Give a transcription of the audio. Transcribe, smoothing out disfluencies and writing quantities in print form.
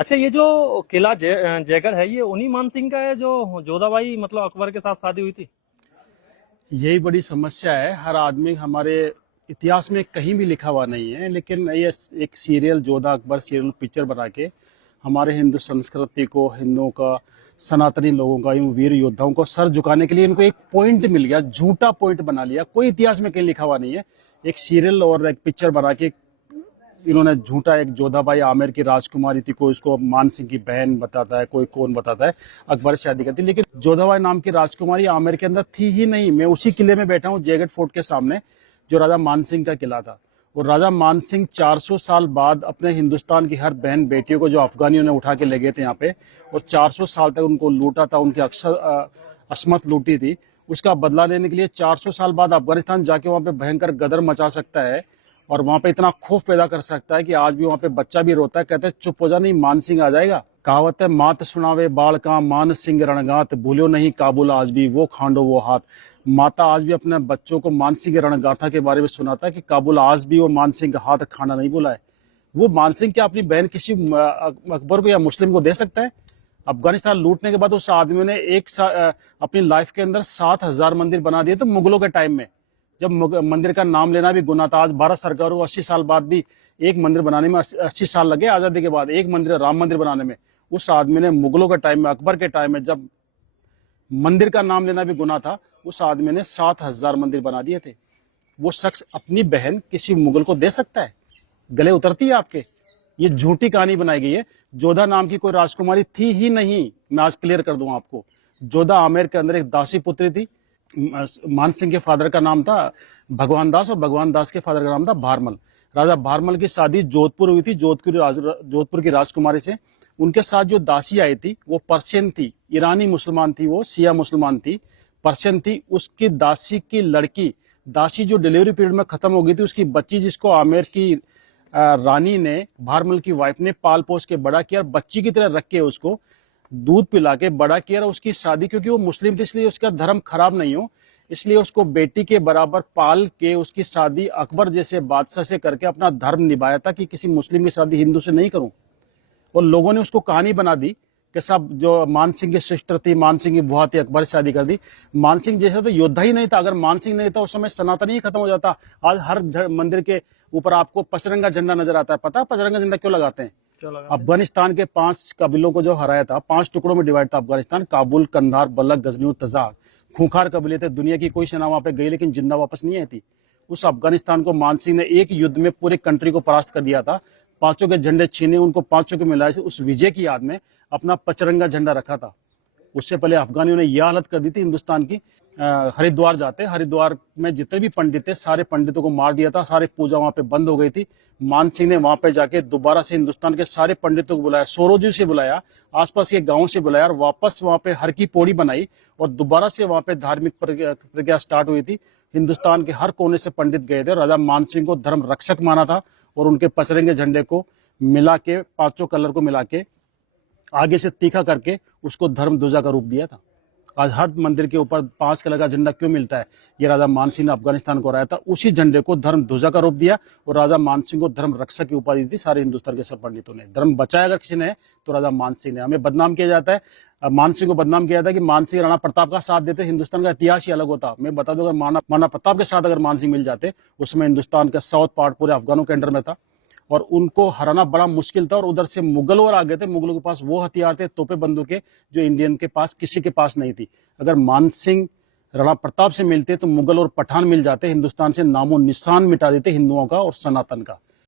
अच्छा, ये जो किला जयगढ़ है, ये उन्हीं मान सिंह का है जो जोधाबाई मतलब अकबर के साथ शादी हुई थी। यही बड़ी समस्या है। हर आदमी हमारे इतिहास में कहीं भी लिखा हुआ नहीं है, लेकिन ये एक serial Jodha Akbar serial picture बना के हमारे हिंदू संस्कृति को, हिंदुओं का, सनातनी लोगों का, इन वीर योद्धाओं को सर झुकाने के लिए इनको एक पॉइंट मिल गया, झूठा पॉइंट बना लिया। कोई इतिहास में कहीं लिखा हुआ नहीं है। एक सीरियल और एक पिक्चर बना के इन्होंने झूठा, एक जोधाबाई आमेर की राजकुमारी थी, कोई उसको मान सिंह की बहन बताता है, कोई कौन बताता है, अकबर से शादी करती। लेकिन जोधाबाई नाम की राजकुमारी आमेर के अंदर थी ही नहीं। मैं उसी किले में बैठा हूँ, जयगढ़ फोर्ट के सामने, जो राजा मान सिंह का किला था। और राजा मान सिंह 400 साल बाद अपने हिंदुस्तान की हर बहन बेटियों को, जो अफगानियों ने उठा के ले गए थे यहाँ पे, और 400 साल तक उनको लूटा था, उनकी असमत लूटी थी, उसका बदला लेने के लिए 400 साल बाद अफगानिस्तान जाके वहां पे भयंकर गदर मचा सकता है और वहां पे इतना खौफ पैदा कर सकता है कि आज भी वहां पे बच्चा भी रोता है, कहते हैं चुप हो जा, नहीं मान सिंह आ जाएगा। कहावत है, मात सुनावे बाल का मान सिंह रणगात, भूलो नहीं काबुल आज भी वो खांडो वो हाथ। माता आज भी अपने बच्चों को मान सिंह रणगाथा के बारे में सुनाता है कि काबुल आज भी वो मान सिंह का हाथ खाना नहीं भूला है। वो मान सिंह क्या अपनी बहन किसी अकबर को या मुस्लिम को दे सकता है? अफगानिस्तान लूटने के बाद उस आदमी ने अपनी लाइफ के अंदर 7,000 मंदिर बना दिए। तो मुगलों के टाइम में जब मंदिर का नाम लेना भी गुनाह था, आज भारत सरकार को 80 साल बाद भी एक मंदिर बनाने में 80 साल लगे, आजादी के बाद एक मंदिर, राम मंदिर बनाने में। उस आदमी ने मुगलों के टाइम में, अकबर के टाइम में, जब मंदिर का नाम लेना भी गुनाह था, उस आदमी ने 7,000 मंदिर बना दिए थे। वो शख्स अपनी बहन किसी मुगल को दे सकता है? गले उतरती है आपके? ये झूठी कहानी बनाई गई है। जोधा नाम की कोई राजकुमारी थी ही नहीं। मैं आज क्लियर कर दूं आपको, जोधा आमेर के अंदर एक दासी पुत्री थी। मान सिंह के फादर का नाम था भगवान दास और भगवान दास के फादर का नाम था भारमल। राजा भारमल की शादी जोधपुर हुई थी, जोधपुर की राजकुमारी से। उनके साथ जो दासी आई थी वो पर्शियन थी, ईरानी मुसलमान थी, वो शिया मुसलमान थी, पर्शियन थी। उसकी दासी की लड़की, दासी जो डिलीवरी पीरियड में खत्म हो गई थी, उसकी बच्ची, जिसको आमेर की रानी ने, भारमल की वाइफ ने पाल पोस के बड़ा किया, बच्ची की तरह रख के उसको दूध पिला के बड़ा किया। उसकी शादी, क्योंकि वो मुस्लिम थी इसलिए उसका धर्म खराब नहीं हो, इसलिए उसको बेटी के बराबर पाल के उसकी शादी अकबर जैसे बादशाह से करके अपना धर्म निभाया था कि किसी मुस्लिम की शादी हिंदू से नहीं करूं। और लोगों ने उसको कहानी बना दी कि सब जो मान सिंह की सिस्टर थी, मान सिंह की बुआ थी, अकबर से शादी कर दी। मान सिंह जैसा तो योद्धा ही नहीं था। अगर मान सिंह नहीं था उस समय सनातन ही खत्म हो जाता। आज हर मंदिर के ऊपर आपको पचरंगा झंडा नजर आता है। पता है पचरंगा झंडा क्यों लगाते हैं? अफगानिस्तान के 5 कबीलों को जो हराया था, 5 टुकड़ों में डिवाइड था अफगानिस्तान, काबुल, कंधार, बलख, गजनी और तजाक। खूंखार कबीले थे। दुनिया की कोई सेना वहां पे गई लेकिन जिंदा वापस नहीं आई थी। उस अफगानिस्तान को मान सिंह ने एक युद्ध में पूरे कंट्री को परास्त कर दिया था। 5 के झंडे छीने, उनको 5 के मिलाए, उस विजय की याद में अपना पचरंगा झंडा रखा था। उससे पहले अफगानियों ने यह हालत कर दी थी हिंदुस्तान की। हरिद्वार जाते, हरिद्वार में जितने भी पंडित थे सारे पंडितों को मार दिया था, सारी पूजा वहां पे बंद हो गई थी। मान सिंह ने वहां पे जाके दोबारा से हिंदुस्तान के सारे पंडितों को बुलाया, सोरोजी से बुलाया, आसपास के गांवों से बुलाया, और वापस वहां पे हर की पौड़ी बनाई और दोबारा से वहां पे धार्मिक प्रक्रिया स्टार्ट हुई थी। हिंदुस्तान के हर कोने से पंडित गए थे। राजा मान सिंह को धर्म रक्षक माना था और उनके पचरंगे झंडे को मिला के, 5 कलर को मिला के आगे से तीखा करके उसको धर्म ध्वजा का रूप दिया था। आज हर मंदिर के ऊपर 5 कलर का झंडा क्यों मिलता है? ये राजा मान सिंह ने अफगानिस्तान को हराया था, उसी झंडे को धर्म ध्वजा का रूप दिया और राजा मान सिंह को धर्म रक्षक की उपाधि दी। सारे हिंदुस्तान के सब पंडितों ने धर्म बचाया अगर किसी ने तो राजा मान सिंह ने। हमें बदनाम किया जाता है, मान सिंह को बदनाम किया जाता है कि मान सिंह राणा प्रताप का साथ देते, हिंदुस्तान का इतिहास ही अलग होता। मैं बता दूं, अगर राणा प्रताप के साथ अगर मान सिंह मिल जाते, उसमें हिंदुस्तान का साउथ पार्ट पूरे अफगानों के अंडर में था और उनको हराना बड़ा मुश्किल था। और उधर से मुगल और आ गए थे। मुगलों के पास वो हथियार थे, तोपे बंदूकें, जो इंडियन के पास किसी के पास नहीं थी। अगर मान सिंह राणा प्रताप से मिलते तो मुगल और पठान मिल जाते, हिंदुस्तान से नामो निशान मिटा देते हिंदुओं का और सनातन का।